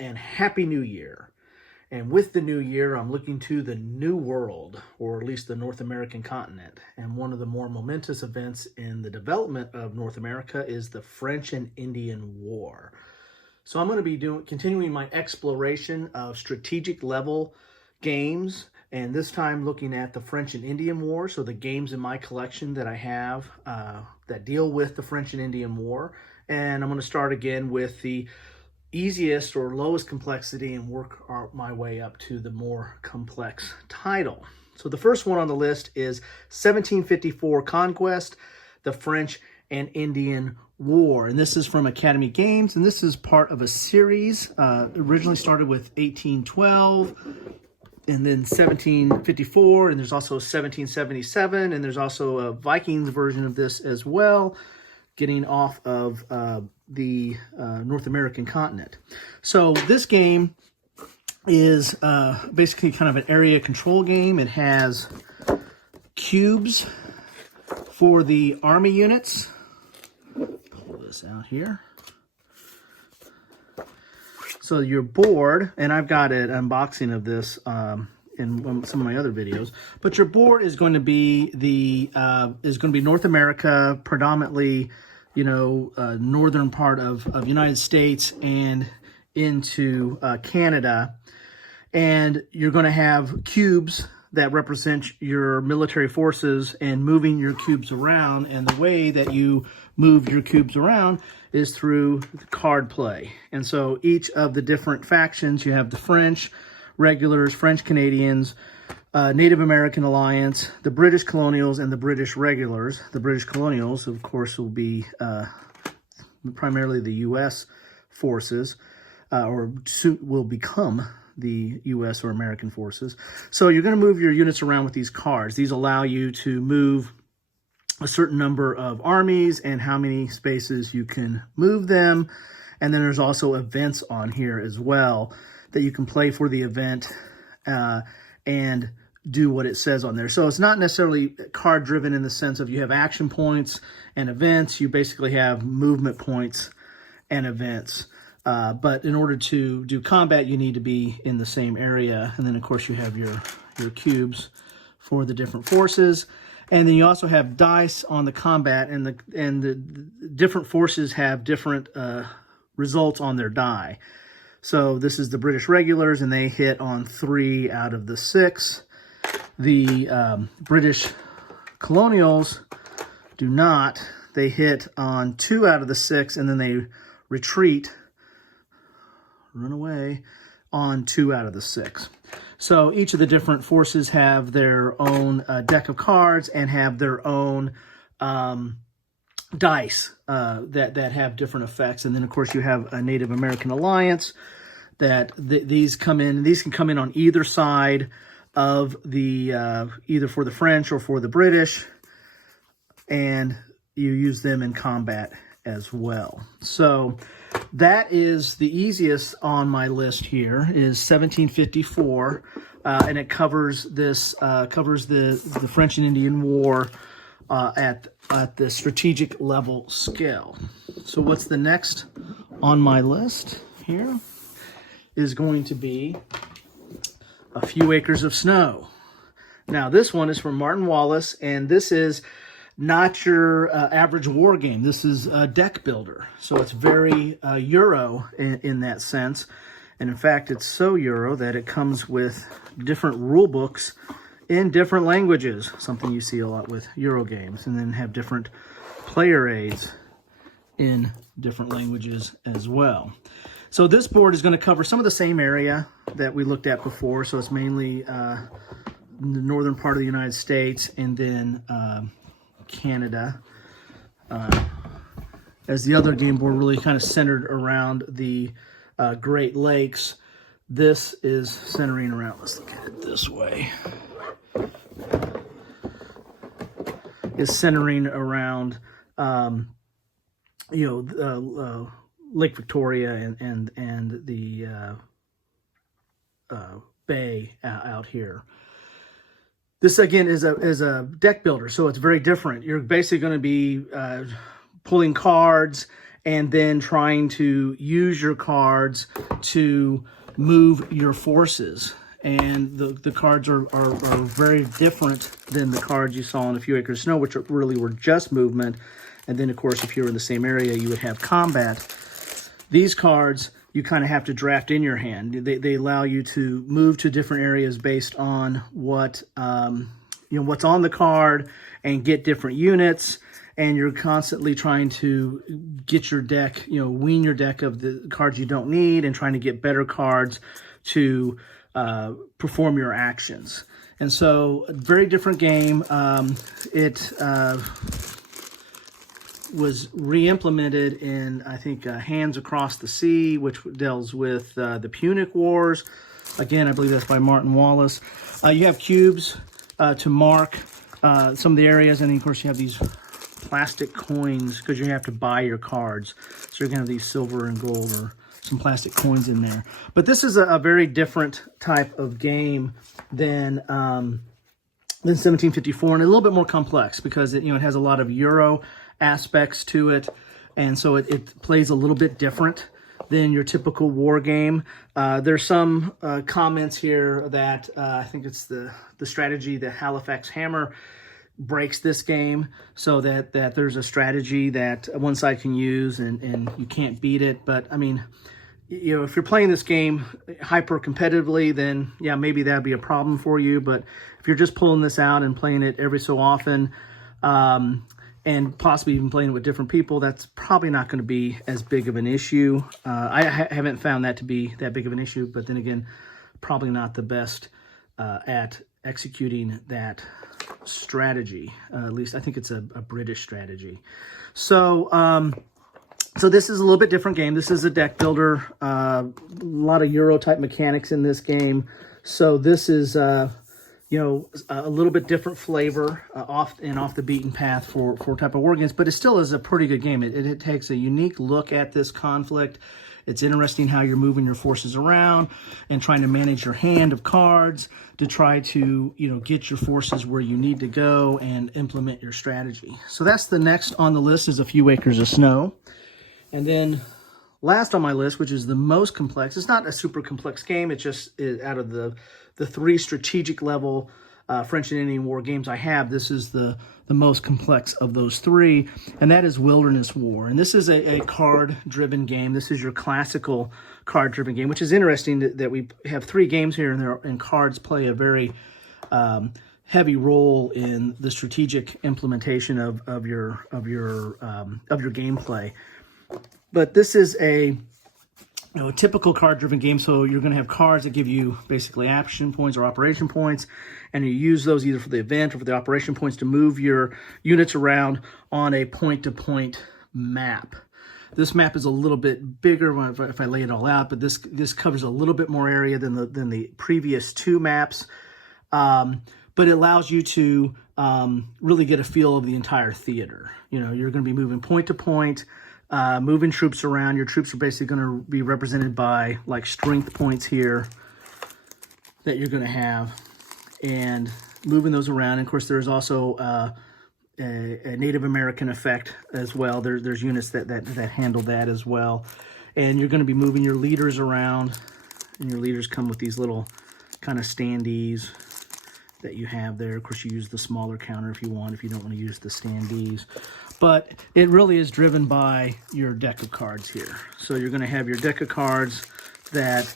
and Happy New Year. And with the new year, I'm looking to the New World, or at least the North American continent. And one of the more momentous events in the development of North America is the French and Indian War. So I'm going to be continuing my exploration of strategic level games, and this time looking at the French and Indian War. So the games in my collection that I have that deal with the French and Indian War. And I'm going to start again with the easiest or lowest complexity and work my way up to the more complex title. So the first one on the list is 1754 Conquest, the French and Indian War. And this is from Academy Games, and this is part of a series. Originally started with 1812, and then 1754, and there's also 1777, and there's also a Vikings version of this as well, getting off of the North American continent. So this game is basically kind of an area control game. It has cubes for the army units. Pull this out here. So your board, and I've got an unboxing of this in some of my other videos, but your board is going to be North America, predominantly, northern part of United States and into Canada. And you're going to have cubes that represent your military forces and moving your cubes around. And the way that you move your cubes around is through card play. And so each of the different factions, you have the French regulars, French Canadians, Native American Alliance, the British Colonials, and the British Regulars. The British Colonials, of course, will be primarily the U.S. forces, or will become the U.S. or American forces. So you're going to move your units around with these cards. These allow you to move a certain number of armies and how many spaces you can move them. And then there's also events on here as well that you can play for the event and do what it says on there. So it's not necessarily card driven in the sense of you have action points and events. You basically have movement points and events. But in order to do combat, you need to be in the same area. And then, of course, you have your cubes for the different forces. And then you also have dice on the combat, and the different forces have different results on their die. So this is the British Regulars, and they hit on 3 out of the 6. The British Colonials do not. They hit on 2 out of the 6, and then they run away on 2 out of the 6. So each of the different forces have their own deck of cards and have their own dice that have different effects. And then, of course, you have a Native American Alliance that these come in. These can come in on either side of the either for the French or for the British, and you use them in combat as well. So that is the easiest on my list here, is 1754, and it covers this the French and Indian War at the strategic level scale. So what's the next on my list here is going to be A Few Acres of Snow. Now this one is from Martin Wallace, and this is not your average war game. This is a deck builder. So it's very Euro in that sense. And in fact, it's so Euro that it comes with different rule books in different languages, something you see a lot with Euro games, and then have different player aids in different languages as well. So this board is going to cover some of the same area that we looked at before. So it's mainly the northern part of the United States, and then Canada, as the other game board really kind of centered around the Great Lakes. This is centering around, let's look at it this way, is centering around Lake Victoria and the bay out here. This, again, is a deck builder, so it's very different. You're basically going to be pulling cards and then trying to use your cards to move your forces. And the cards are very different than the cards you saw in A Few Acres of Snow, which really were just movement. And then, of course, if you're in the same area, you would have combat. These cards, you kind of have to draft in your hand. They allow you to move to different areas based on what what's on the card, and get different units. And you're constantly trying to get your deck, wean your deck of the cards you don't need, and trying to get better cards to perform your actions. And so, a very different game. It was re-implemented in, I think, Hands Across the Sea, which deals with the Punic Wars. Again, I believe that's by Martin Wallace. You have cubes to mark some of the areas, and of course you have these plastic coins because you have to buy your cards. So you're going to have these silver and gold or some plastic coins in there. But this is a very different type of game than 1754, and a little bit more complex because it has a lot of Euro aspects to it, and so it plays a little bit different than your typical war game. There's some comments here that I think it's the strategy, the Halifax Hammer, breaks this game, so that there's a strategy that one side can use and you can't beat it. But I mean, if you're playing this game hyper competitively, then yeah, maybe that'd be a problem for you. But if you're just pulling this out and playing it every so often, and possibly even playing with different people, that's probably not going to be as big of an issue. I haven't found that to be that big of an issue, but then again, probably not the best at executing that strategy. At least I think it's a British strategy. So so this is a little bit different game. This is a deck builder. A lot of Euro type mechanics in this game. So this is a little bit different flavor, off the beaten path for type of war games, but it still is a pretty good game. It takes a unique look at this conflict. It's interesting how you're moving your forces around and trying to manage your hand of cards to try to, get your forces where you need to go and implement your strategy. So that's the next on the list, is A Few Acres of Snow. And then last on my list, which is the most complex, it's not a super complex game. It's just out of the three strategic level French and Indian war games I have, this is the most complex of those three, and that is Wilderness War. And this is a card-driven game. This is your classical card-driven game, which is interesting that we have three games here, and cards play a very heavy role in the strategic implementation of your gameplay. But this is a typical card-driven game, so you're going to have cards that give you basically action points or operation points, and you use those either for the event or for the operation points to move your units around on a point-to-point map. This map is a little bit bigger if I lay it all out, but this covers a little bit more area than the previous two maps, but it allows you to really get a feel of the entire theater. You're going to be moving point to point, moving troops around. Your troops are basically going to be represented by like strength points here that you're going to have, and moving those around. And of course, there's also a Native American effect as well. There's units that handle that as well. And you're going to be moving your leaders around, and your leaders come with these little kind of standees that you have there. Of course, you use the smaller counter if you want, if you don't want to use the standees. But it really is driven by your deck of cards here. So you're going to have your deck of cards that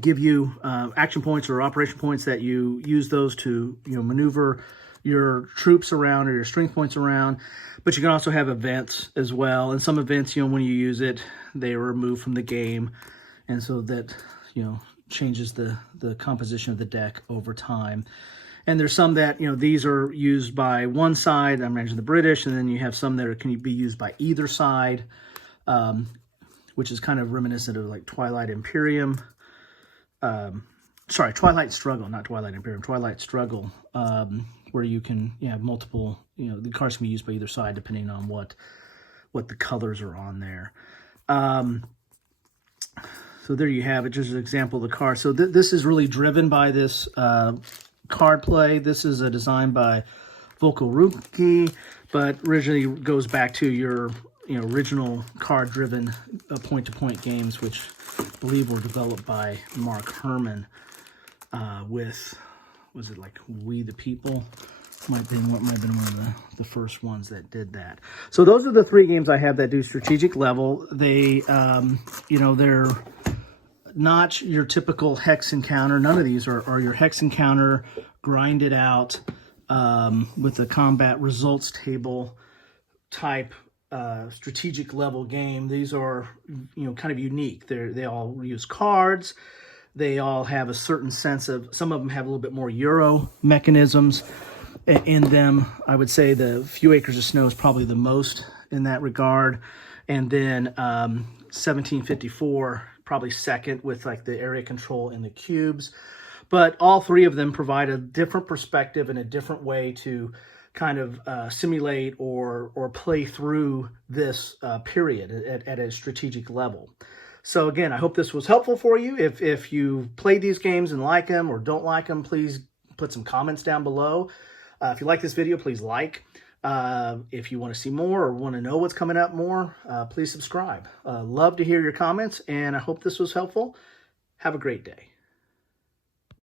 give you action points or operation points that you use those to maneuver your troops around or your strength points around. But you can also have events as well. And some events, when you use it, they are removed from the game, and so that changes the composition of the deck over time. And there's some that, these are used by one side, I imagine the British, and then you have some that can be used by either side, which is kind of reminiscent of like Twilight Imperium. Twilight Struggle, not Twilight Imperium, Twilight Struggle, where you can have multiple, the cards can be used by either side depending on what the colors are on there. So there you have it, just an example of the card. So this is really driven by this card play. This is a design by Volko Ruki, but originally goes back to your original card-driven point-to-point games, which I believe were developed by Mark Herman with, was it like We the People? Might have been one of the first ones that did that. So those are the 3 games I have that do strategic level. They, they're not your typical hex encounter. None of these are your hex encounter, grinded out with a combat results table type strategic level game. These are, kind of unique. They all use cards. They all have a certain sense of, some of them have a little bit more Euro mechanisms in them. I would say the Few Acres of Snow is probably the most in that regard. And then 1754, probably second, with like the area control and the cubes. But all 3 of them provide a different perspective and a different way to kind of simulate or play through this period at a strategic level. So again, I hope this was helpful for you. If you played these games and like them or don't like them, please put some comments down below. If you like this video, please like. If you want to see more or want to know what's coming up more, please subscribe. Love to hear your comments, and I hope this was helpful. Have a great day.